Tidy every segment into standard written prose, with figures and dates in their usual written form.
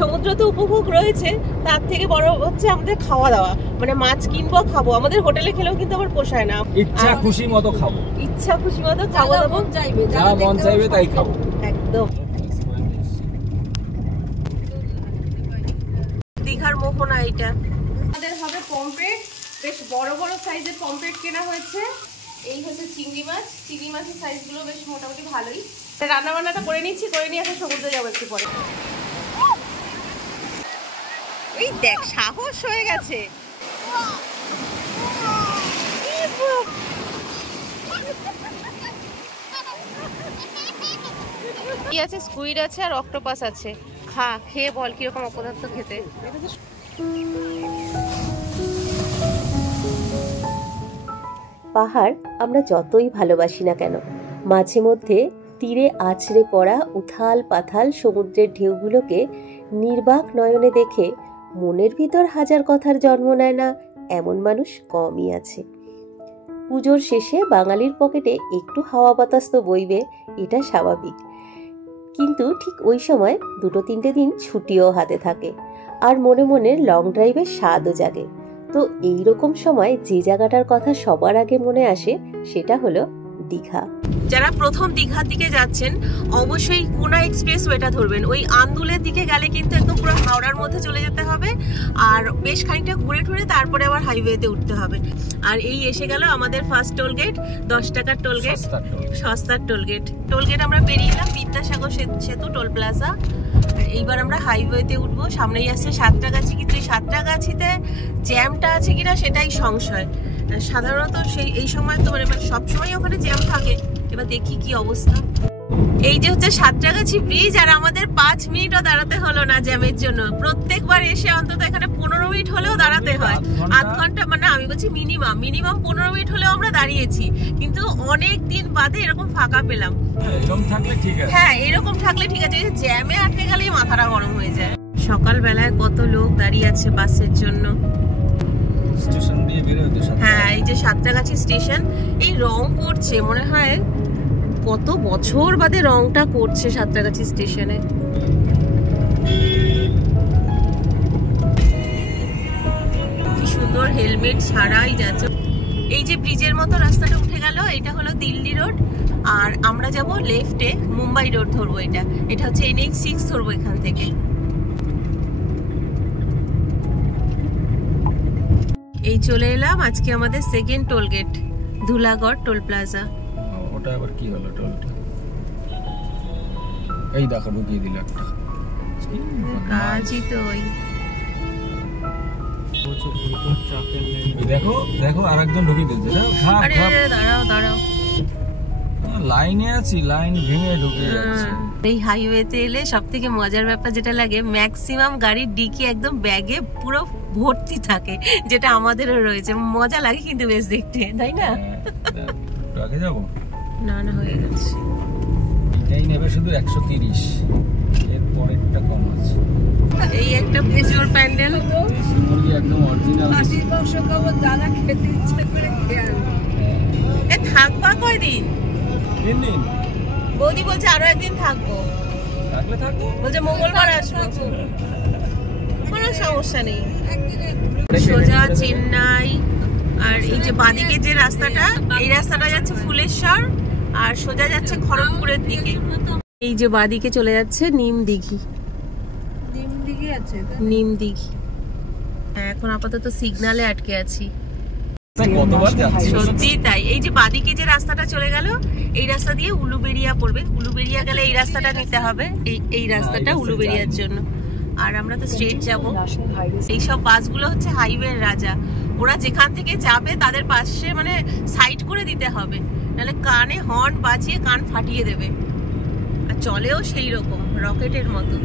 সমুদ্র তো উপভোগ রয়েছে, তার থেকে বড় হচ্ছে আমাদের খাওয়া দাওয়া। মানে মাছ কিনবো, খাবো। আমাদের হোটেলে খেলেও কিন্তু আবার পোষায় না, ইচ্ছা খুশি মতো খাবো, ইচ্ছা খুশি মতো খাবো, মন চাইবে, যা মন চাইবে তাই খাবো। একদম। দীঘার মোহনা এটা। আমাদের হবে পমফ্রেট, বেশ বড় বড় সাইজের পমফ্রেট কেনা হয়েছে। এই হচ্ছে চিংড়ি মাছ, চিংড়ি মাছের সাইজগুলো বেশ মোটামুটি ভালোই। রান্না বান্নাটা করে নিচ্ছি, করে নিয়ে এখন সমুদ্রে যাবো একটু পরে। এই দেখ, সাহস হয়ে গেছে। কি আছে, স্কুইড আছে আর অক্টোপাস আছে। খা, খেয়ে বল কিরকম অপদার্থ খেতে। পাহাড় আমরা যতই ভালোবাসি না কেন, মাঝে মধ্যে তীরে আছড়ে পড়া উথাল পাথাল সমুদ্রের ঢেউগুলোকে নির্বাক নয়নে দেখে মনের ভিতর হাজার কথার জন্ম নেয় না এমন মানুষ কমই আছে। পুজোর শেষে বাঙালির পকেটে একটু হাওয়া বাতাস তো বইবে, এটা স্বাভাবিক। কিন্তু ঠিক ওই সময় 2-3 দিন ছুটিও হাতে থাকে, আর মনে মনে লং ড্রাইভের স্বাদও জাগে। তো এইরকম সময় যে জায়গাটার কথা সবার আগে মনে আসে সেটা হলো দীঘা। যারা প্রথম দীঘার দিকে যাচ্ছেন অবশ্যই কোনা এক্সপ্রেসওয়েটা ধরবেন। ওই আন্দুলের দিকে গেলে কিন্তু একদম পুরো হাওড়ার মধ্যে চলে যেতে হবে, আর বেশ খানিকটা ঘুরে টুরে তারপরে আবার হাইওয়েতে উঠতে হবে। আর এই এসে গেল আমাদের ফার্স্ট টোলগেট, 10 টাকার টোলগেট, সস্তার টোলগেট। টোলগেট আমরা পেরিয়ে এলাম, বিদ্যাসাগর সেতু টোল প্লাজা। এইবার আমরা হাইওয়েতে উঠবো। সামনেই আসছে সাঁতরাগাছি, কিন্তু এই সাঁতরাগাছিতে জ্যামটা আছে কিনা সেটাই সংশয়। সাধারণত এই সময় তো মানে সবসময় ওখানে জ্যাম থাকে। এবার দেখি কি অবস্থা। এই যে হচ্ছে সাঁতরাগাছি ব্রিজ, আর আমাদের 5 মিনিটও দাঁড়াতে হলো না জ্যামের জন্য। প্রত্যেকবার এসে অন্তত এখানে 15 মিনিট হলেও দাঁড়াতে হয়। আধ ঘন্টা, মানে আমি বলছি মিনিমাম 15 মিনিট হলেও আমরা দাঁড়িয়েছি, কিন্তু অনেক দিন বাদে এরকম ফাঁকা পেলাম। এরকম থাকলে ঠিক আছে। হ্যাঁ, এরকম থাকলে ঠিক আছে। জ্যামে আটকে গেলেই মাথাটা গরম হয়ে যায়। সকালবেলায় কত লোক দাঁড়িয়ে আছে বাসের জন্য। স্টেশন দিয়ে বের হতে। হ্যাঁ, এই যে সাঁতরাগাছি স্টেশন, এই রং করছে মনে হয় কত বছর বাদে রংটা করছে সাঁতরাগাছি স্টেশনে। কি সুন্দর, হেলমেট ছাড়াই যাচ্ছে। এই যে ব্রিজের মতো রাস্তাটা উঠে গেল, এটা হলো দিল্লি রোড, আর আমরা যাব লেফটে মুম্বাই রোড ধরবো। এটা হচ্ছে NH6 ধরবো এখান থেকে। এই চলে এলাম আজকে আমাদের second toll gate, Dhulagarh toll plaza. ওটা আবার কি হলো টোলটা? এই দেখো ঢুকিয়ে দিল একটা। কাজই তো ওই। দেখো দেখো আরেকজন ঢুকিয়ে দিচ্ছে। আরে দাঁড়াও দাঁড়াও, লাইনে আছি, লাইন ভেঙে ঢুকে যাচ্ছে। এই হাইওয়েতে এলে সবথেকে মজার ব্যাপার যেটা লাগে, ম্যাক্সিমাম গাড়ির ডিকি একদম ব্যাগে পুরো ভর্তি থাকে, যেটা আমাদেরও রয়েছে। মজা লাগে কিন্তু বেশ দেখতে, তাই না? আগে যাবো না, না হয়ে গেছে। এটাই নেবে শুধু 130, এর পরেরটা কম আছে। এই একটা পুজোর প্যান্ডেল, মুরগি একদম অরিজিনাল। খাসির মাংস খাবো, দাদা খেতে ইচ্ছে করে খেয়ে আনবো। এ থাকবা কয়দিন? 3 দিন। বৌদি বলছে আরো একদিন থাকবো। থাকলে থাকবো, বলছে মঙ্গলবার আসবো, কোনো সমস্যা নেই। সোজা চেন্নাই। আর এই যে বাদিকে যে রাস্তাটা, এই রাস্তাটা যাচ্ছে ফুলেশ্বর, আর সোজা যাচ্ছে খড়গপুরের দিকে। এই যে বাদিকে চলে যাচ্ছে নিম দিঘি। নিম দিঘি। এখন আপাতত সিগনালে আটকে আছি। সত্যি তাই। এই যে বাদিকে যে রাস্তাটা চলে গেল, এই রাস্তা দিয়ে উলুবেড়িয়া পড়বে। উলুবেড়িয়া গেলে এই রাস্তাটা নিতে হবে, এই রাস্তাটা উলুবেড়িয়ার জন্য। আর আমরা তো স্ট্রেট যাব। এইসব বাসগুলো হচ্ছে হাইওয়ের রাজা। ওরা যেখান থেকে যাবে তাদের পাশে মানে সাইড করে দিতে হবে, নাহলে কানে হর্ন বাজিয়ে কান ফাটিয়ে দেবে। আর চলেও সেই রকম রকেটের মতো।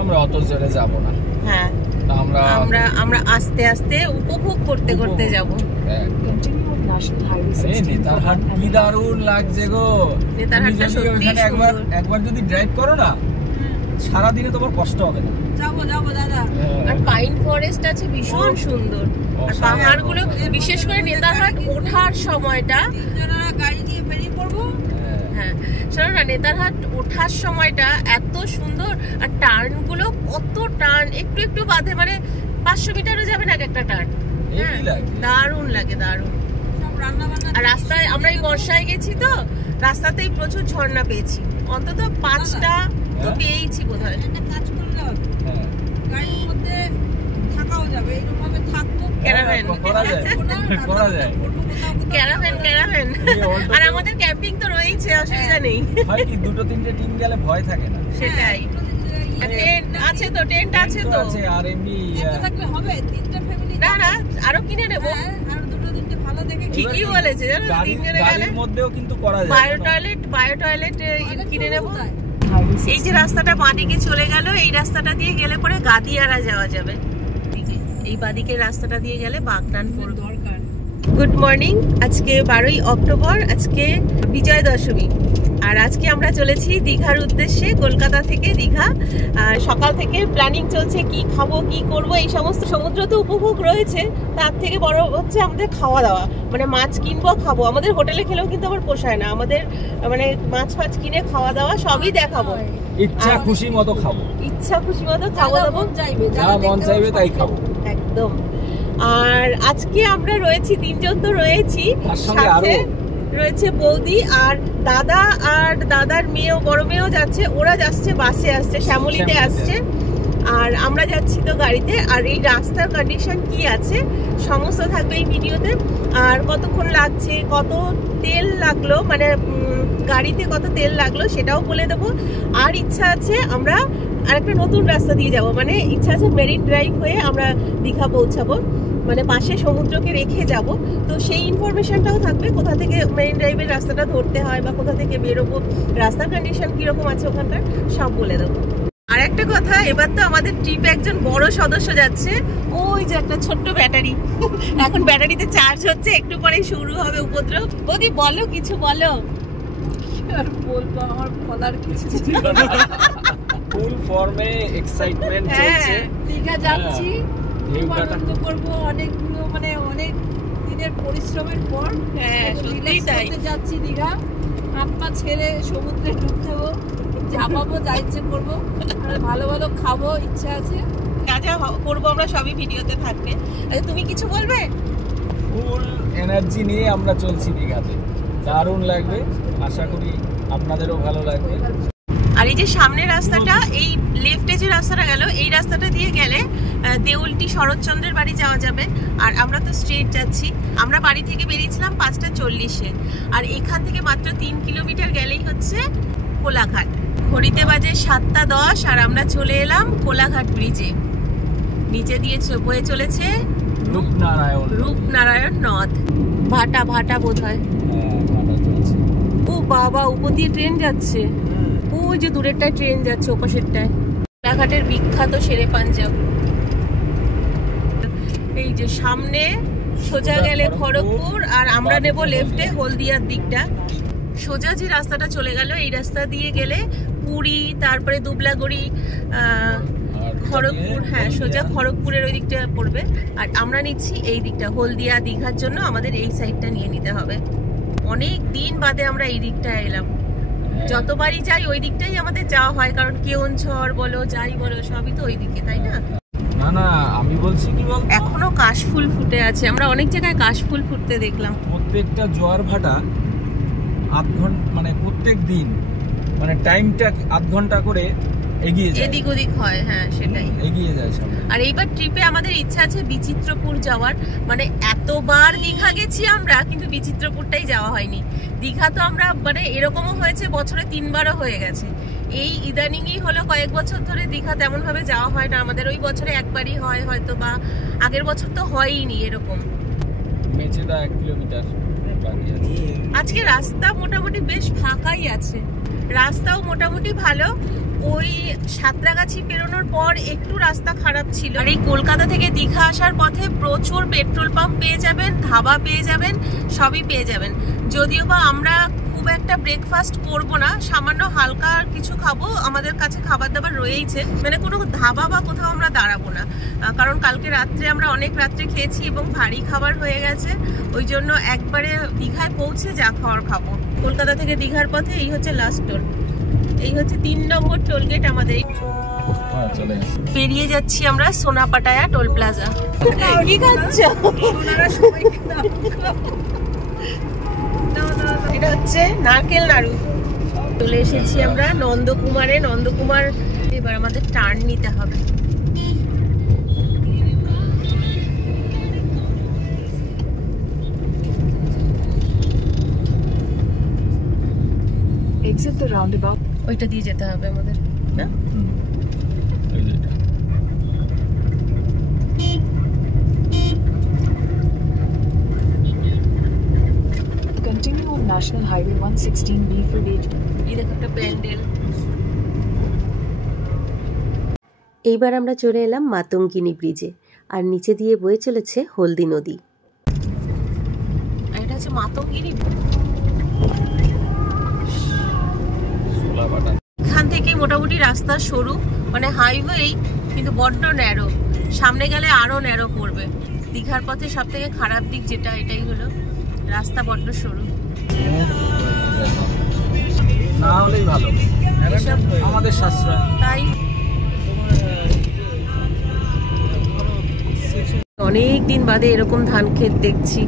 আমরা অত জোরে যাব না। হ্যাঁ, আমরা আস্তে আস্তে উপভোগ করতে করতে যাব। নেতারহাট কি দারুণ লাগছে গো। নেতারহাটটা সত্যি একবার যদি ড্রাইভ করো না, সারাদিনে তোমার কষ্ট হবে না। যাবো দাদা। আর পাইন ফরেস্ট আছে, ভীষণ সুন্দর। আর পাহাড়গুলো বিশেষ করে নেতারহাট ওঠার সময়টা, তিনজনেরা গাড়ি দিয়ে বেরিয়ে পড়বো। হ্যাঁ শোনো না, নেতারহাট ওঠার সময়টা এত সুন্দর, আর টার্ন গুলো কত টার্ন, একটু একটু বাঁধে, মানে 500 মিটারও যাবে না একটা টার্ন। হ্যাঁ দারুণ লাগে, দারুণ। সব রান্না বান্না। আর রাস্তায় আমরা এই বর্ষায় গেছি তো, রাস্তাতেই প্রচুর ঝর্ণা পেয়েছি, অন্তত 5টা তো পেয়েছি বোধহয়। একটা কাজ করলে হবে, গাড়ির মধ্যে থাকাও যাবে, এইরকম ভাবে থাকবো। ক্যারাভ্যান ক্যারাভ্যান আর আমাদের ক্যাম্পিং তো রয়েছে, অসুবিধা নেই। হয় কি 2-3টে টিম গেলে ভয় থাকে না। সেটাই, টেন্ট আছে তো, টেন্ট আছে তো। আর এমনি থাকলে হবে, 3টা ফ্যামিলি। না না, আরো কিনে নেব। আর 2-3টে ভালো দেখে ঠিকই বলেছে, জানো, 3 জনে গেলে গাড়ির মধ্যেও কিন্তু করা যায়। বায়ো টয়লেট কিনে নেব। এই যে রাস্তাটা বাঁদিকে চলে গেল, এই রাস্তাটা দিয়ে গেলে পরে গাদিয়ারা যাওয়া যাবে। এই বাদিকের রাস্তাটা দিয়ে গেলে বাগনান পড়বে। দরকার। গুড মর্নিং, আজকে 12ই অক্টোবর, আজকে বিজয় দশমী। আর আজকে আমরা চলেছি দীঘার উদ্দেশ্যে, কলকাতা থেকে দীঘা। আর সকাল থেকে প্ল্যানিং চলছে, কি খাবো কি করব, এই সমস্ত। সমুদ্র তো উপভোগ রয়েছে, তার থেকে বড় হচ্ছে আমাদের খাওয়া দাওয়া, মানে মাছ কিনবো খাবো। আমাদের হোটেলে খেলেও কিন্তু আবার পোষায় না, আমাদের মানে মাছ ফাছ কিনে খাওয়া দাওয়া সবই দেখাবো। ইচ্ছা খুশি মতো খাবো, ইচ্ছা খুশি মতো খাওয়া দাবো, যা মন চাইবে তাই খাবো একদম। আর আজকে আমরা রয়েছি 3 জন তো রয়েছি, সাথে রয়েছে বৌদি আর দাদা, আর দাদার মেয়েও, বড় মেয়েও যাচ্ছে। ওরা যাচ্ছে বাসে, আসছে শ্যামলীতে আসছে, আর আমরা যাচ্ছি তো গাড়িতে। আর এই রাস্তার কন্ডিশন কি আছে সমস্ত থাকবে এই ভিডিওতে। আর কতক্ষণ লাগছে, কত তেল লাগলো, মানে গাড়িতে কত তেল লাগলো সেটাও বলে দেবো। আর ইচ্ছা আছে আমরা আরেকটা নতুন রাস্তা দিয়ে যাব, মানে ইচ্ছা আছে মেরিন ড্রাইভ হয়ে আমরা দীঘা পৌঁছাবো, মানে পাশে সমুদ্রকে রেখে যাব। তো সেই ইনফরমেশনটাও থাকবে, কোথা থেকে মেরিন ড্রাইভের রাস্তাটা ধরতে হয় বা কোথা থেকে বেরোবো, রাস্তার কন্ডিশন কিরকম আছে ওখানকার সব বলে দেবো। আর একটা কথা, এবার তো আমাদের ট্রিপে একজন বড় সদস্য যাচ্ছে, ওই যে একটা ছোট্ট ব্যাটারি। এখন ব্যাটারিতে চার্জ হচ্ছে, একটু পরে শুরু হবে উপদ্রব। বৌদি বলো, কিছু বলো। আর বলবো, আমার বলার কিছু ফুল ফর্মে এক্সাইটমেন্ট চলছে। দীঘা যাচ্ছি, আনন্দ করবো অনেকগুলো, মানে অনেক দিনের পরিশ্রমের পর। হ্যাঁ সত্যি তাই, যাচ্ছি দীঘা, হাত পা ছেড়ে সমুদ্রে ডুব দেবো, ঝাঁপাবো, যা ইচ্ছে করবো, ভালো ভালো খাবো, ইচ্ছা আছে। যা যা করবো আমরা সবই ভিডিওতে থাকবে। তুমি কিছু বলবে? ফুল এনার্জি নিয়ে আমরা চলছি দীঘাতে, দারুণ লাগবে, আশা করি আপনাদেরও ভালো লাগবে। আর এই যে সামনের রাস্তাটা, এই লেফটে যে রাস্তাটা গেল, এই রাস্তাটা দিয়ে গেলে দেউলটি শরৎচন্দ্রের বাড়ি যাওয়া যাবে। আর আমরা তো স্ট্রেট যাচ্ছি, আমরা বাড়ি থেকে বেরিয়েছিলাম 5:40-এ, আর এখান থেকে মাত্র 3 কিলোমিটার গেলেই হচ্ছে কোলাঘাট। ঘড়িতে বাজে 7:10, আর আমরা চলে এলাম কোলাঘাট ব্রিজে। নিচে দিয়ে বয়ে চলেছে রূপনারায়ণ নদ, ভাটা বোধ হয়। ও বাবা, উপর দিয়ে ট্রেন যাচ্ছে, ওই যে দূরেরটায় ট্রেন যাচ্ছে, ওপাশেরটায়। কোলাঘাটের বিখ্যাত শেরে পাঞ্জাব। এই যে সামনে সোজা গেলে খড়গপুর, আর আমরা নেব লেফটে হলদিয়ার দিকটা। সোজা যে রাস্তাটা চলে গেল, এই রাস্তা দিয়ে গেলে পুরী, তারপরে দুবলাগড়ি, খড়গপুর। হ্যাঁ সোজা খড়গপুরের ওই দিকটা পড়বে। আর আমরা নিচ্ছি এই দিকটা, হলদিয়া দীঘার জন্য আমাদের এই সাইডটা নিয়ে নিতে হবে। অনেক দিন বাদে আমরা এই দিকটা এলাম, যতবারই যাই ওই দিকটাই আমাদের যাওয়া হয়, কারণ কেওনঝড় বলো যাই বলো সবই তো ওই দিকে, তাই না? না না, আমি বলছি কি বল, এখনো কাশফুল ফুটে আছে, আমরা অনেক জায়গায় কাশফুল ফুটতে দেখলাম। প্রত্যেকটা জোয়ার ভাটা আধ ঘন্টা, মানে প্রত্যেক দিন, মানে টাইমটা আধ ঘন্টা করে এগিয়ে যায়, এদিক ওদিক হয়। হ্যাঁ সেটাই, এগিয়ে যায় সব। আর এইবার ট্রিপে আমাদের ইচ্ছা আছে বিচিত্রপুর যাওয়ার। মানে এতবার দীঘা গেছি আমরা, কিন্তু বিচিত্রপুরটাই যাওয়া হয়নি। দীঘা তো আমরা মানে এরকমও হয়েছে বছরে 3বারও হয়ে গেছে। এই ইদানিংই হলো কয়েক বছর ধরে দীঘা তেমন ভাবে যাওয়া হয় না আমাদের, ওই বছরে একবারই হয় হয়তো, বা আগের বছর তো হয়ইনি এরকম। মেচেদা 1 কিলোমিটার বাকি আছে। আজকে রাস্তা মোটামুটি বেশ ফাঁকাই আছে, রাস্তাও মোটামুটি ভালো। ওই সাঁতরাগাছি পেরোনোর পর একটু রাস্তা খারাপ ছিল। আর এই কলকাতা থেকে দীঘা আসার পথে প্রচুর পেট্রোল পাম্প পেয়ে যাবেন, ধাবা পেয়ে যাবেন, সবই পেয়ে যাবেন। যদিও বা আমরা খুব খুব একটা ব্রেকফাস্ট করব না, সামান্য হালকা কিছু খাবো। আমাদের কাছে খাবার দাবার রয়েইছে, মানে কোনো ধাবা বা কোথাও আমরা দাঁড়াবো না, কারণ কালকে রাত্রে আমরা অনেক রাত্রে খেয়েছি এবং ভারী খাবার হয়ে গেছে। ওই জন্য একবারে দীঘায় পৌঁছে যা খাওয়ার খাবো। কলকাতা থেকে দীঘার পথে এই হচ্ছে লাস্ট টোল, এই হচ্ছে 3 নম্বর টোল গেট আমাদের। পেরিয়ে যাচ্ছি আমরা সোনাপাটায়া টোল প্লাজা। কি খাচ্ছ? এটা হচ্ছে নারকেল নাড়ু। চলে এসেছি আমরা নন্দকুমারে। নন্দকুমার এবার আমাদের টার্ন নিতে হবে। Exit the roundabout. ওইটা দিয়ে যেতে হবে আমাদের, না? Continue on National Highway 116B for Beach. এই দেখো একটা প্যান্ডেল। এইবার আমরা চলে এলাম মাতঙ্গিনী ব্রিজে, আর নিচে দিয়ে বয়ে চলেছে হলদি নদী। আর এটা হচ্ছে মাতঙ্গিনী। এখান থেকে মোটামুটি রাস্তা সরু, মানে হাইওয়ে কিন্তু বড্ড ন্যারো। সামনে গেলে আরো ন্যারো পড়বে। দীঘার পথে সব থেকে খারাপ দিক যেটা, এটাই হলো রাস্তা বড্ড সরু। না হলেই ভালো, আমাদের সাশ্রয়। তাই অনেক দিন বাদে এরকম ধান ক্ষেত দেখছি,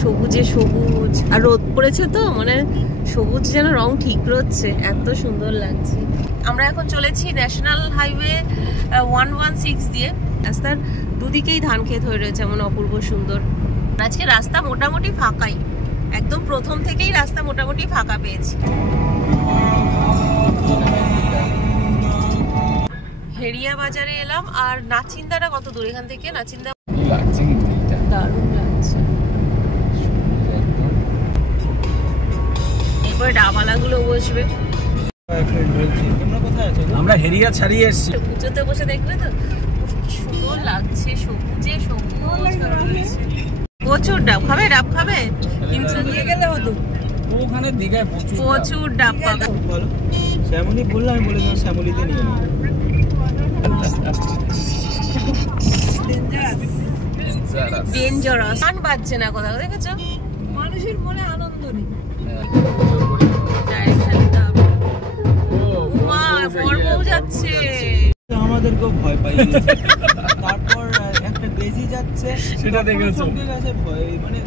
সবুজে সবুজ, আর রোদ পড়েছে তো মানে সবুজ যেন রং ঠিক রচ্ছে, এত সুন্দর লাগছে। আমরা এখন চলেছি ন্যাশনাল হাইওয়ে 116 দিয়ে। রাস্তার দুদিকেই ধান ক্ষেত হয়ে রয়েছে, এমন অপূর্ব সুন্দর। আজকে রাস্তা মোটামুটি ফাঁকাই, একদম প্রথম থেকেই রাস্তা মোটামুটি ফাঁকা পেয়েছি। হেরিয়া বাজারে এলাম। আর নাচিন্দাটা কত দূর এখান থেকে? নাচিন্দা লাগছে কিন্তু এটা দারুণ লাগছে। এরপরে ডাবালাগুলো বসবে। আমরা হেরিয়া ছাড়িয়ে এসেছি। উঁচুতে বসে দেখবে তো কি সুন্দর লাগছে, সবুজে সবুজ। প্রচুর ডাব খাবে, ডাব খাবে কিন্তু নিয়ে গেলে হতো। ওখানে দীঘায় প্রচুর ডাব পাবে। শ্যামলি বললাম, আমি বলে দিলাম শ্যামলিতে নিয়ে নিই। ডেঞ্জারাস। গান বাজছে না কোথাও, দেখেছো? মানুষের মনে আনন্দ নেই। যাচ্ছে আমাদেরকেও ভয় পাই। তারপর একটা বেজি যাচ্ছে, সেটা দেখেছো? ভয় মানে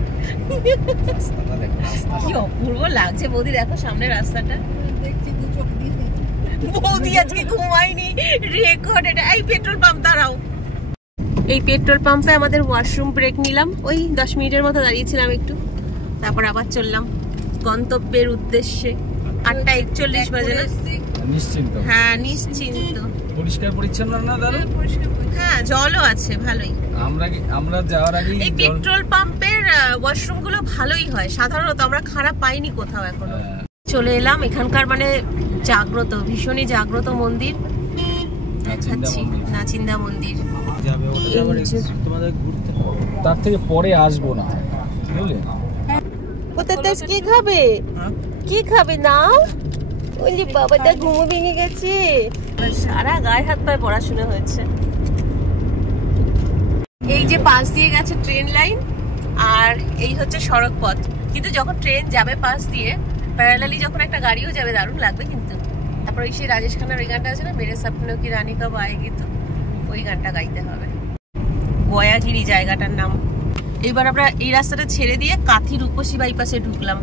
কি অপূর্ব লাগছে। বৌদি দেখো সামনে রাস্তাটা, দেখছি দু চোখ দিয়ে। বৌদি আজকে ঘুমায়নি, রেকর্ড এটা। এই পেট্রোল পাম্প দাঁড়াও। এই পেট্রোল পাম্পে আমাদের ওয়াশরুম ব্রেক নিলাম, ওই 10 মিনিটের মতো দাঁড়িয়েছিলাম একটু, তারপর আবার চললাম গন্তব্যের উদ্দেশ্যে। 8:41 বাজে না? নিশ্চিন্ত। হ্যাঁ নিশ্চিন্ত। পরিষ্কার পরিচ্ছন্ন না দাদা? হ্যাঁ জলও আছে ভালোই। আমরা যাওয়ার আগে এই পেট্রোল পাম্পের ওয়াশরুম গুলো ভালোই হয় সাধারণত, আমরা খারাপ পাইনি কোথাও এখনো। চলে এলাম এখানকার মানে জাগ্রত, ভীষণই জাগ্রত মন্দির দেখাচ্ছি, নাচিন্দা মন্দির। তোমাদের ঘুরতে তার থেকে পরে আসবো না, বুঝলে? কোথায় কি খাবে? কি খাবে না? ওই যে বাবাটা ঘুমো ভেঙে গেছে, সারা গায়ে হাত পায়ে পড়াশোনা হয়েছে। এই যে পাশ দিয়ে গেছে ট্রেন লাইন, আর এই হচ্ছে সড়ক পথ। কিন্তু যখন ট্রেন যাবে পাশ দিয়ে, প্যারালালি যখন একটা গাড়িও যাবে, দারুণ লাগবে কিন্তু। তারপর ওই সেই রাজেশ খান্নার ওই গানটা আছে না, মেরে স্বপ্ন কি রানী কব আয়েগি, তো ওই গানটা গাইতে হবে। গয়াগিরি জায়গাটার নাম। এবার আমরা এই রাস্তাটা ছেড়ে দিয়ে কাথি রূপসী বাইপাসে ঢুকলাম।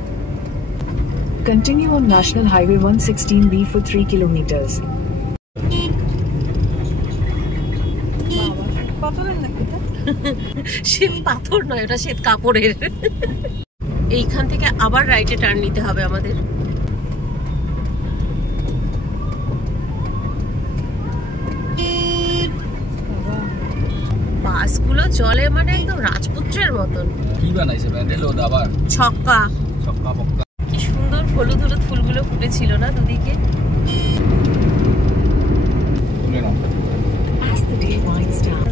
Continue on National Highway 116B for 3 kilometers. শ্বেত পাথর নয়, ওটা শ্বেত কাপড়ের। এইখান থেকে আবার রাইটে টার্ন নিতে হবে আমাদের। বাসগুলো চলে মানে একদম রাজপুত্রের মতন। কি বানাইছে প্যান্ডেল? ও দাবার ছক্কা ছক্কা পক্কা। কি সুন্দর হলুদ হলুদ ফুলগুলো ফুটেছিল না দুদিকে। As the day winds down.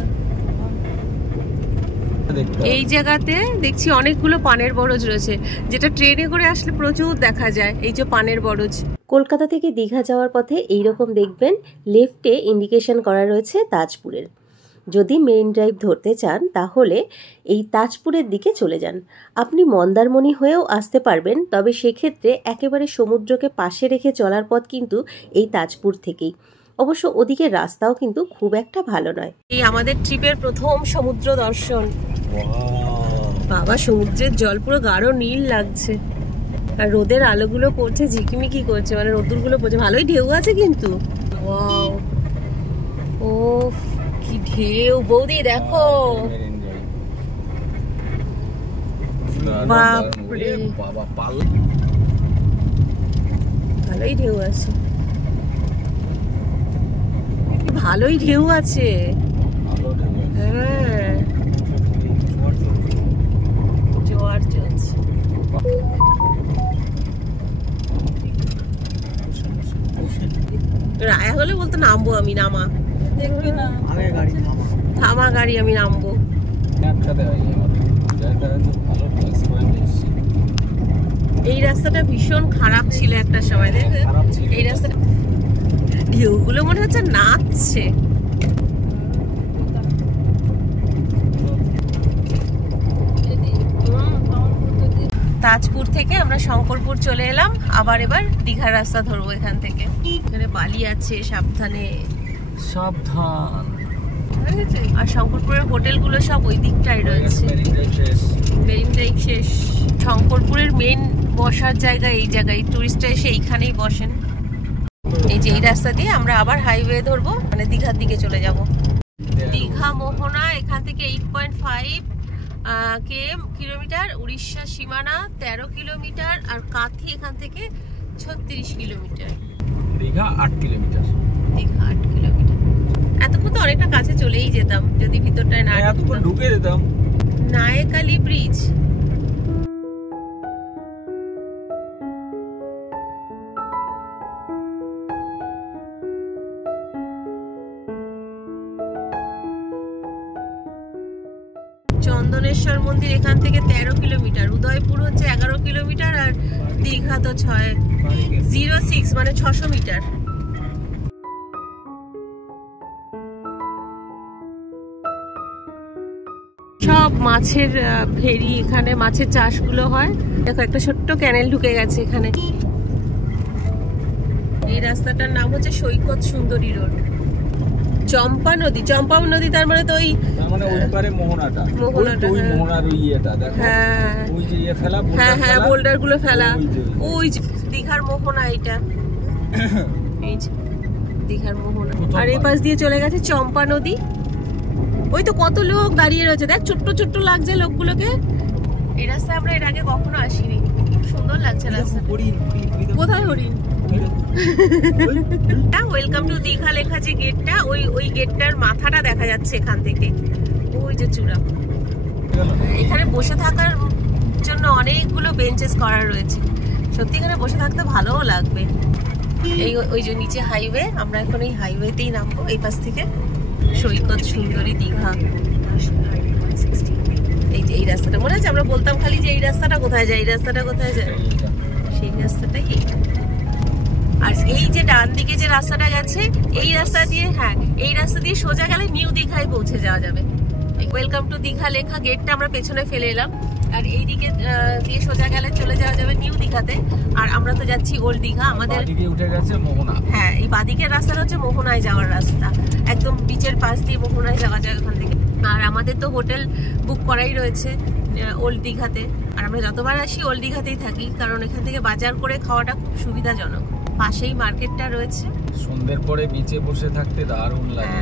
এই জায়গাতে দেখছি অনেকগুলো পানের বরজ রয়েছে, যেটা ট্রেনে করে আসলে প্রচুর দেখা যায়। এই যে পানের বরজ। কলকাতা থেকে দীঘা যাওয়ার পথে এইরকম দেখবেন লেফটে ইন্ডিকেশন করা রয়েছে তাজপুরের। যদি মেইন ড্রাইভ ধরতে চান তাহলে এই তাজপুরের দিকে চলে যান। আপনি মন্দারমণি হয়েও আসতে পারবেন, তবে সেক্ষেত্রে একেবারে সমুদ্রকে পাশে রেখে চলার পথ কিন্তু এই তাজপুর থেকেই। অবশ্য ওদিকে রাস্তাও কিন্তু খুব একটা ভালো নয়। এই আমাদের ট্রিপের প্রথম সমুদ্র দর্শন। বাবা, সমুদ্রের জল পুরো গাঢ় নীল লাগছে, আর রোদের আলোগুলো পড়ছে, ঝিকিমিকি করছে, মানে রোদ্দুরগুলো পড়ছে। ভালোই ঢেউ আছে কিন্তু। ওয়াও, ও কি ঢেউ বৌদি, দেখো। বাপরে, ভালোই ঢেউ আছে, ভালোই ঢেউ আছে। হ্যাঁ, জোয়ার চলছে। রায়া হলে বলতো নামবো, আমি নামা, দেখবে না থামা গাড়ি, আমি নামবো। এই রাস্তাটা ভীষণ খারাপ ছিল একটা সময়, দেখে এই রাস্তাটা ঢেউগুলো মনে হচ্ছে নাচছে। তাজপুর থেকে আমরা শঙ্করপুর চলে এলাম, আবার এবার দীঘার রাস্তা ধরবো এখান থেকে। এখানে বালি আছে, সাবধানে, সাবধান। আর শঙ্করপুরের হোটেলগুলো সব ওই দিকটাই রয়েছে। মেরিন ড্রাইভ শেষ। শঙ্করপুরের মেন বসার জায়গা এই জায়গায়, টুরিস্টরা এসে এইখানেই বসেন। এই যে এই রাস্তা দিয়ে আমরা আবার হাইওয়ে ধরবো, মানে দীঘার দিকে চলে যাব। দীঘা মোহনা এখান থেকে 8.5 কিলোমিটার, উড়িষ্যা সীমানা 13 কিলোমিটার, আর কাঁথি এখান থেকে 36 kilometre. Digha 8 kilometre. Digha 8 kilometre. এতক্ষণ তো অনেকটা কাছে চলেই যেতাম যদি ভিতরটায় না এতক্ষণ ঢুকে যেতাম। নায়েকালি ব্রিজ। চন্দনেশ্বর মন্দির এখান থেকে 13 কিলোমিটার, উদয়পুর হচ্ছে 11 কিলোমিটার, আর দীঘা তো 606 মানে 600 মিটার। সব মাছের ফেরি, এখানে মাছের চাষগুলো হয়। দেখো একটা ছোট্ট ক্যানেল ঢুকে গেছে এখানে। এই রাস্তাটার নাম হচ্ছে সৈকত সুন্দরী রোড। চম্পা নদী, চম্পা নদী তার মানে তো ওই ওই পারে মোহনাটা, ওই মোহনার ওই ইয়েটা দেখো। হ্যাঁ, ওই যে ইয়ে ফেলা, হ্যাঁ হ্যাঁ, বোল্ডার গুলো ফেলা, ওই যে দীঘার মোহনা এটা। এই যে দীঘার মোহনা। আর এই পাশ দিয়ে চলে গেছে চম্পা নদী। ওই তো কত লোক দাঁড়িয়ে রয়েছে, দেখ ছোট্ট ছোট্ট লাগছে লোকগুলোকে। এই রাস্তায় আমরা এর আগে কখনো আসিনি, খুব সুন্দর লাগছে রাস্তা। কোথায় হরিণ? ওয়েলকাম টু দীঘা লেখা যে গেটটা, ওই গেটটার মাথাটা দেখা যাচ্ছে এখান থেকে, ওই যে চূড়া। এখানে বসে থাকার জন্য অনেকগুলো বেঞ্চেস করা রয়েছে, সত্যি এখানে বসে থাকতে ভালোও লাগবে। এই ওই যে নিচে হাইওয়ে, আমরা এখন এই হাইওয়েতেই নামবো এই পাশ থেকে। সৈকত সুন্দরী দীঘা। এই যে এই রাস্তাটা মনে আছে, আমরা বলতাম খালি যে এই রাস্তাটা কোথায় যায়, এই রাস্তাটা কোথায় যায়, সেই রাস্তাটাই এইটা। আর এই যে ডান দিকে যে রাস্তাটা গেছে, এই রাস্তা দিয়ে, হ্যাঁ এই রাস্তা দিয়ে সোজা গেলে নিউ দীঘায় পৌঁছে যাওয়া যাবে। ওয়েলকাম টু দীঘা লেখা গেটটা আমরা পেছনে ফেলে এলাম, আর এই দিকে দিয়ে সোজা গেলে চলে যাওয়া যাবে নিউ দীঘাতে। আর আমরা তো যাচ্ছি ওল্ড দীঘা। আমাদের বাদিকে উঠে গেছে মোহনা। হ্যাঁ, এই বাদিকের রাস্তাটা হচ্ছে মোহনায় যাওয়ার রাস্তা, একদম বিচের পাশ দিয়ে মোহনায় যাওয়া যায় ওখান থেকে। আর আমাদের তো হোটেল বুক করাই রয়েছে ওল্ড দীঘাতে, আর আমরা যতবার আসি ওল্ড দীঘাতেই থাকি, কারণ এখান থেকে বাজার করে খাওয়াটা খুব সুবিধাজনক। পাশেই মার্কেটটা রয়েছে, সন্ধ্যের পরে বিচে বসে থাকতে দারুণ লাগে।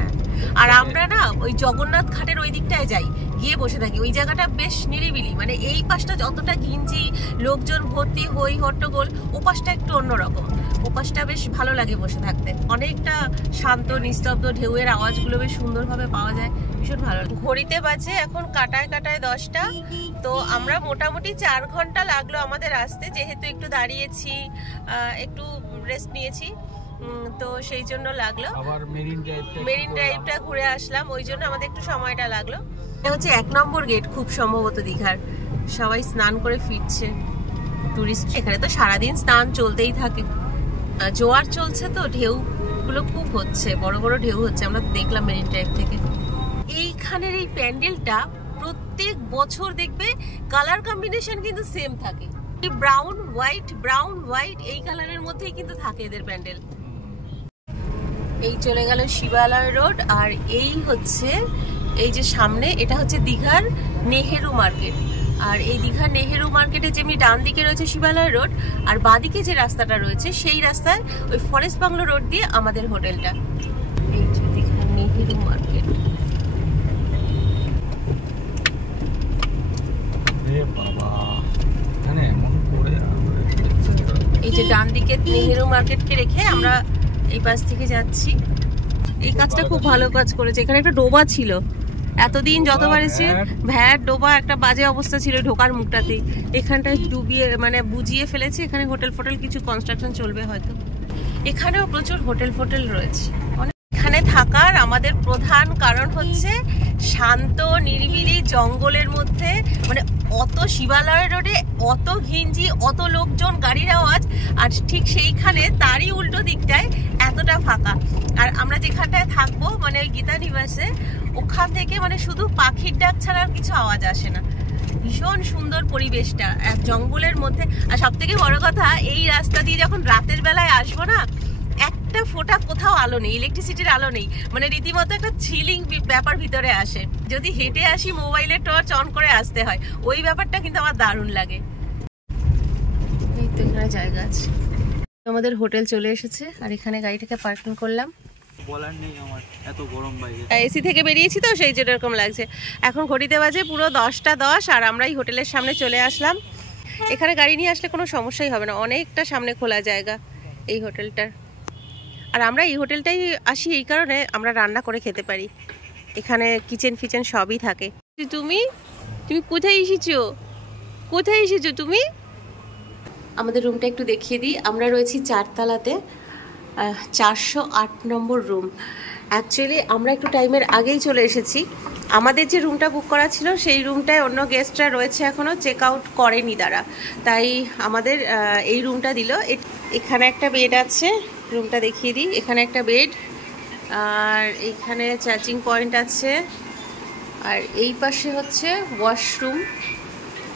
আর আমরা না ওই জগন্নাথ ঘাটের ওই দিকটায় যাই, গিয়ে বসে থাকি। ওই জায়গাটা বেশ নিরিবিলি, মানে এই পাশটা যতটা ঘিঞ্জি, লোকজন ভর্তি, হই হট্টগোল, ও পাশটা একটু অন্যরকম। ও পাশটা বেশ ভালো লাগে বসে থাকতে, অনেকটা শান্ত নিস্তব্ধ, ঢেউয়ের আওয়াজগুলো বেশ সুন্দরভাবে পাওয়া যায়, ভীষণ ভালো। ঘড়িতে বাজে এখন কাটায় কাটায় 10টা। তো আমরা মোটামুটি 4 ঘন্টা লাগলো আমাদের আসতে, যেহেতু একটু দাঁড়িয়েছি, একটু রেস্ট নিয়েছি। তো সেই জন্য লাগলো। আবার মেরিন ড্রাইভটা ঘুরে আসলাম, ওই জন্য আমাদের একটু সময়টা লাগলো। এটা হচ্ছে 1 নম্বর গেট খুব সম্ভবত দীঘার। সবাই স্নান করে ফিরছে টুরিস্ট। এখানে তো সারাদিন স্নান চলতেই থাকে, জোয়ার চলছে তো ঢেউগুলো খুব হচ্ছে, বড় বড় ঢেউ হচ্ছে। আমরা দেখলাম মেরিন ড্রাইভ থেকে। এইখানের এই প্যান্ডেলটা প্রত্যেক বছর দেখবে কালার কম্বিনেশন কিন্তু সেম থাকে, ব্রাউন হোয়াইট এই কালারের মধ্যেই কিন্তু থাকে এদের প্যান্ডেল। এই চলে গেল শিবালয় রোড, আর এই হচ্ছে এই যে সামনে, এটা হচ্ছে দীঘার নেহেরু মার্কেট। আর এই দীঘার নেহেরু মার্কেটে যেমনি ডান দিকে রয়েছে শিবালয় রোড, আর বাঁদিকে যে রাস্তাটা রয়েছে সেই রাস্তায় ওই ফরেস্ট বাংলো রোড দিয়ে আমাদের হোটেলটা। এই যে দীঘার নেহেরু মার্কেট। এই যে ডান দিকে নেহেরু মার্কেটকে রেখে আমরা এই পাশ থেকে যাচ্ছি। এই কাজটা খুব ভালো কাজ করেছে। এখানে একটা ডোবা ছিল, এতদিন যতবার এসে ভ্যাট ডোবা একটা বাজে অবস্থা ছিল ঢোকার মুখটাতে, এখানটায় ডুবিয়ে মানে বুঝিয়ে ফেলেছে। এখানে হোটেল ফোটেল কিছু কনস্ট্রাকশন চলবে হয়তো। এখানেও প্রচুর হোটেল রয়েছে। এখানে থাকার আমাদের প্রধান কারণ হচ্ছে শান্ত নিরিবিলি জঙ্গলের মধ্যে, মানে অত শিবালয় রোডে অত ঘিঞ্জি, অত লোকজন, গাড়ির আওয়াজ, আর ঠিক সেইখানে তারই উল্টো দিকটায় এতটা ফাঁকা। আর আমরা যেখানটায় থাকবো মানে ওই গীতা নিবাসে, ওখান থেকে মানে শুধু পাখির ডাক ছাড়া আর কিছু আওয়াজ আসে না। ভীষণ সুন্দর পরিবেশটা এক জঙ্গলের মধ্যে। আর সব থেকে বড় কথা, এই রাস্তা দিয়ে যখন রাতের বেলায় আসবো না, একটা ফোঁটা কোথাও আলো নেই, ইলেকট্রিসিটির আলো নেই, মানে রীতিমতো একটা থ্রিলিং ব্যাপার ভিতরে আসে। যদি হেঁটে আসি মোবাইলের টর্চ অন করে আসতে হয়, ওই ব্যাপারটা কিন্তু আমার দারুণ লাগে। এই তো এখানে জায়গা আছে। আমাদের হোটেল চলে এসেছে, আর এখানে গাড়িটাকে পার্কিং করলাম। বলার নেই আমার, এত গরম বাইরে। এসি থেকে বেরিয়েছি তো সেই জন্য এরকম লাগছে। এখন ঘড়িতে বাজে পুরো 10টা 10, আর আমরা এই হোটেলের সামনে চলে আসলাম। এখানে গাড়ি নিয়ে আসলে কোনো সমস্যাই হবে না, অনেকটা সামনে খোলা জায়গা এই হোটেলটার। আর আমরা এই হোটেলটাই আসি এই কারণে, আমরা রান্না করে খেতে পারি। এখানে কিচেন ফিচেন সবই থাকে। তুমি কোথায় এসেছো তুমি? আমাদের রুমটা একটু দেখিয়ে দিই। আমরা রয়েছি 4 তলাতে, 408 নম্বর রুম। অ্যাকচুয়ালি আমরা একটু টাইমের আগেই চলে এসেছি। আমাদের যে রুমটা বুক করা ছিল সেই রুমটায় অন্য গেস্টরা রয়েছে, এখনও চেক আউট করেনি তারা, তাই আমাদের এই রুমটা দিল। এখানে একটা বেড আছে, রুমটা দেখিয়ে দিই। এখানে একটা বেড, আর এইখানে চার্জিং পয়েন্ট আছে, আর এই পাশে হচ্ছে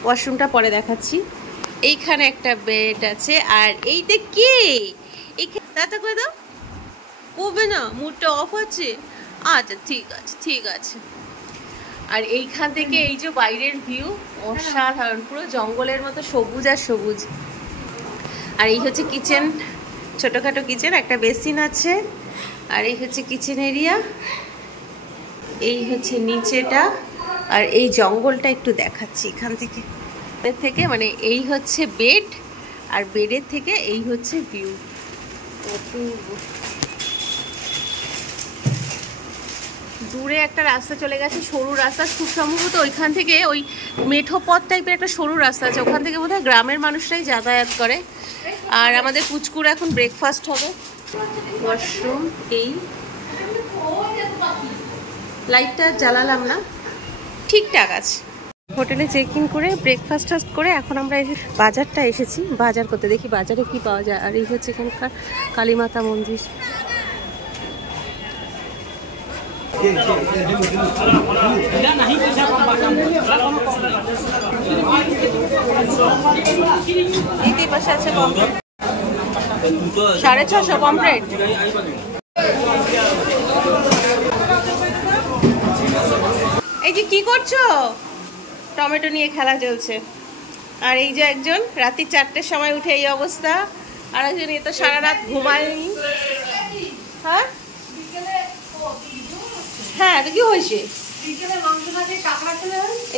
ওয়াশরুমটা পরে দেখাচ্ছি। এইখানে একটা বেড আছে, আর এইটা কে দাদা করে দাও, কবে না মুডটা অফ আছে। আচ্ছা ঠিক আছে। আর এইখান থেকে এই যে বাইরের ভিউ অসাধারণ, পুরো জঙ্গলের মতো সবুজ আর সবুজ। আর এই হচ্ছে কিচেন, ছোটখাটো কিচেন, একটা বেসিন আছে। আর এই হচ্ছে কিচেন এরিয়া, এই হচ্ছে নিচেটা। আর এই জঙ্গলটা একটু দেখাচ্ছি এখান থেকে, মানে এই হচ্ছে বেড, আর বেডের থেকে এই হচ্ছে ভিউ। দূরে একটা রাস্তা চলে গেছে, সরু রাস্তা, খুব সম্ভবত ওইখান থেকে ওই মেঠো পথ টাইপের একটা সরু রাস্তা আছে, ওখান থেকে বোধহয় গ্রামের মানুষরাই যাতায়াত করে। আর আমাদের কুচকুর এখন ব্রেকফাস্ট হবে। ওয়াশরুম, এই লাইটটা জ্বালালাম না, ঠিকঠাক আছে। হোটেলে চেক ইন করে ব্রেকফাস্ট করে এখন আমরা বাজারটা এসেছি বাজার করতে, দেখি বাজারে কি পাওয়া যায়। আর এই হচ্ছে এখানকার কালীমাতা মন্দির। এই পাশে আছে পমফ্রেট, 650 পমফ্রেট। এই যে কি করছো? টমেটো নিয়ে খেলা চলছে। আর এই যে একজন রাত্রি 4টের সময় উঠে এই অবস্থা, আর একজন এ তো সারা রাত ঘুমায়নি। হ্যাঁ তো কি হয়েছে?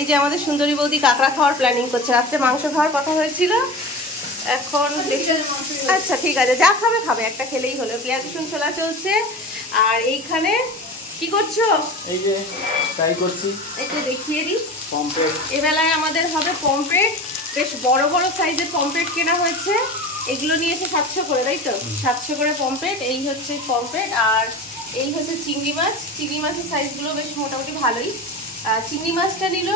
এই যে আমাদের সুন্দরী বৌদি কাঁকড়া খাওয়ার প্ল্যানিং করছে। রাত্রে মাংস খাওয়ার কথা হয়েছিল, এখন আচ্ছা ঠিক আছে, যা খাবে খাবে, একটা খেলেই হলো। পেঁয়াজ রসুন ছোলা চলছে। আর এইখানে কি করছো? এই যে ট্রাই করছি, একটু দেখিয়ে দিই। পমফ্রেট এবেলায় আমাদের হবে পমফ্রেট, বেশ বড় বড় সাইজের পমফ্রেট কেনা হয়েছে। এগুলো নিয়েছে 700 করে, তাই তো? 700 করে পমফ্রেট। এই হচ্ছে পমফ্রেট, আর এই হচ্ছে চিংড়ি মাছ। চিংড়ি মাছের সাইজগুলো বেশ মোটামুটি ভালোই। চিংড়ি মাছটা নিল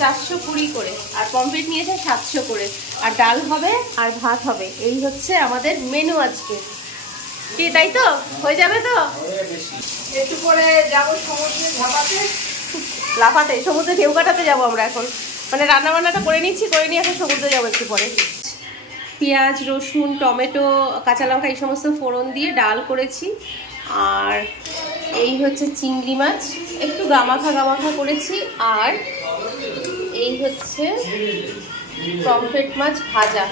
420 করে, আর পমফ্রেট নিয়েছে 700 করে। আর ডাল হবে আর ভাত হবে। এই হচ্ছে আমাদের মেনু আজকে, কি তাই তো? হয়ে যাবে তো? একটু পরে যাবো সমুদ্রে লাফাতে, সমুদ্রে ঢেউ কাটাতে যাবো আমরা এখন। মানে রান্না বান্নাটা করে নিচ্ছি, করে নিয়ে এখন সমুদ্রে যাবো একটু পরে। পেঁয়াজ, রসুন, টমেটো, কাঁচা লঙ্কা এই সমস্ত ফোড়ন দিয়ে ডাল করেছি। আর এই হচ্ছে চিংড়ি মাছ, একটু গামাখা গামাখা করেছি। আর এই হচ্ছে পমফ্রেট মাছ ভাজা।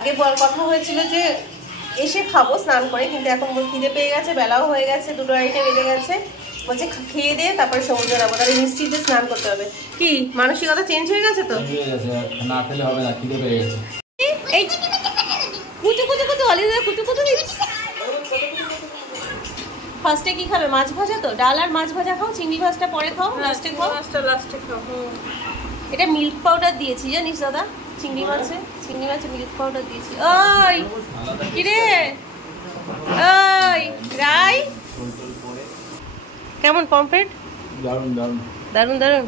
আগে কথা হয়েছিল যে এসে খাবো স্নান করে, কিন্তু এখন খিদে পেয়ে গেছে, বেলাও হয়ে গেছে, 2:30 বেজে গেছে। বলছে খেয়ে দিয়ে তারপরে সমুদ্রে যাবো, তাহলে নিশ্চিন্তে স্নান করতে হবে। কি মানসিকতা চেঞ্জ হয়ে গেছে তো? না খেলে হবে না, খিদে পেয়ে গেছে। এই কুচু কুচু কুচু হলিদা কুচু কুচু দিচ্ছি। ফার্স্টে কি খাবে? মাছ ভাজা তো? ডাল আর মাছ ভাজা খাও, চিংড়ি মাছটা পরে খাও, লাস্টে খাও। লাস্টে খাও। এটা মিল্ক পাউডার দিয়েছি জানিস দাদা, চিংড়ি মাছে মিল্ক পাউডার দিয়েছি। ওই কিরে, ওই রাই, কেমন পমফ্রেট? দারুণ দারুণ দারুণ দারুণ।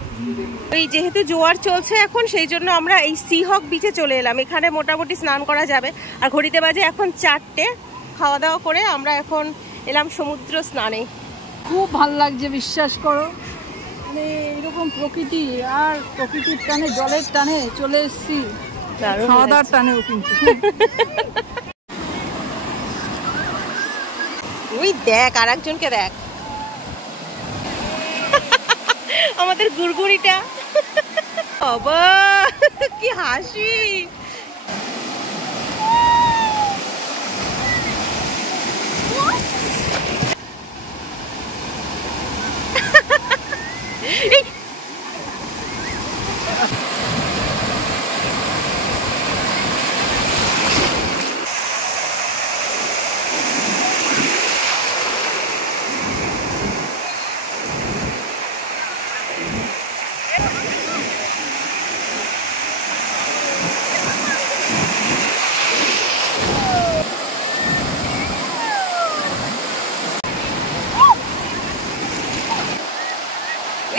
এই যেহেতু জোয়ার চলছে এখন, সেই জন্য আমরা এই সিহক বিচে চলে এলাম। এখানে মোটামুটি স্নান করা যাবে। আর ঘড়িতে বাজে এখন 4টে। খাওয়া দাওয়া করে আমরা এখন এলাম সমুদ্র স্নানে। খুব ভাল লাগছে, বিশ্বাস করো। মানে এরকম প্রকৃতি আর প্রকৃতির টানে, জলের টানে চলে এসেছি, খাওয়া দাওয়ার টানেও কিন্তু। ওই দেখ, আর একজনকে দেখ, আমাদের গুড়গুড়িটা। বাবা কি হাসি!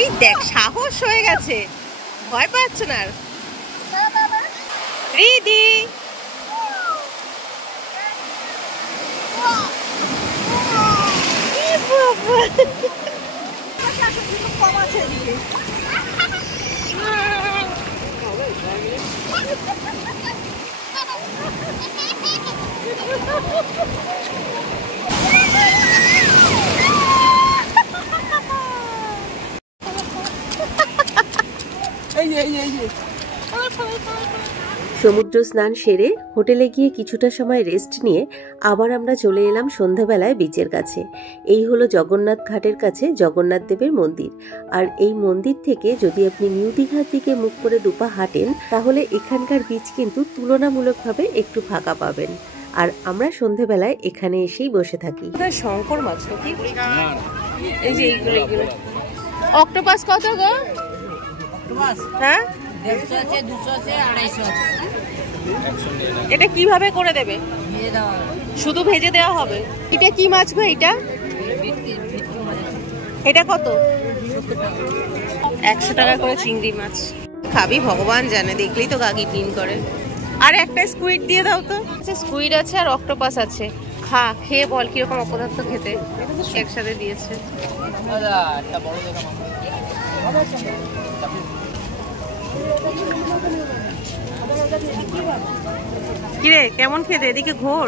এই দেখ, সাহস হয়ে গেছে, ভয় পাচ্ছ না আর। রিদি কম আছে এদিকে। সমুদ্র স্নান সেরে হোটেলে গিয়ে কিছুটা সময় রেস্ট নিয়ে আবার আমরা চলে এলাম সন্ধ্যাবেলায় বিচের কাছে। এই হলো জগন্নাথ ঘাটের কাছে জগন্নাথ দেবের মন্দির। আর এই মন্দির থেকে যদি আপনি নিউ দীঘার দিকে মুখ করে দুপা হাঁটেন, তাহলে এখানকার বিচ কিন্তু তুলনামূলকভাবে একটু ফাঁকা পাবেন। আর আমরা সন্ধ্যাবেলায় এখানে এসেই বসে থাকি। শঙ্কর মাছ নাকি? এই যে এইগুলো অক্টোপাস কত গো? হ্যাঁ, 150 আছে, 200 আছে, 250 আছে। এটা কিভাবে করে দেবে? শুধু ভেজে দেওয়া হবে। এটা কি মাছ গো? এটা কত? 100 টাকা করে চিংড়ি মাছ। খাবি ভগবান জানে, দেখলেই তো গাগি পিন করে। আর একটা স্কুইড দিয়ে দাও তো। আচ্ছা, স্কুইড আছে আর অক্টোপাস আছে। খেয়ে বল কিরকম অপদার্থ খেতে। একসাথে দিয়েছে। কিরে কেমন খেতে? এদিকে ঘোর।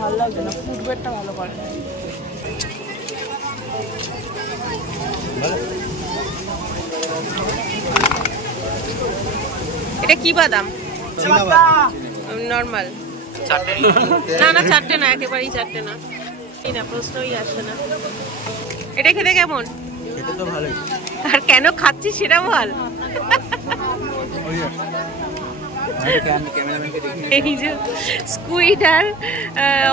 ভালো লাগছে না, ফুটবেটটা ভালো করে। এটা কি বাদাম? নরমাল। না না, 4টে না, একেবারেই 4টে না। এই না, প্রশ্নই আসে না। এটা খেতে কেমন? এটা তো ভালোই। আর কেন খাচ্ছি সেটা বল। এই যে স্কুইড আর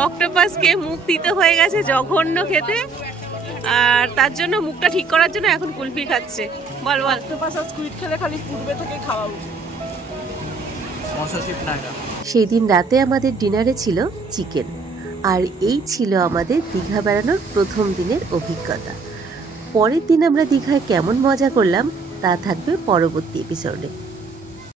অক্টোপাসকে মুখ দিতে হয়ে গেছে জঘন্য খেতে, আর তার জন্য মুখটা ঠিক করার জন্য এখন কুলফি খাচ্ছে। বল বল। অক্টোপাস আর স্কুইড খেলে খালি ফুটবে থেকে খাওয়া উচিত। স্পন্সরশিপ না এটা। সেই দিন রাতে আমাদের ডিনারে ছিল চিকেন। আর এই ছিল আমাদের দীঘা বেড়ানোর প্রথম দিনের অভিজ্ঞতা। পরের দিন আমরা দীঘায় কেমন মজা করলাম তা থাকবে পরবর্তী এপিসোডে।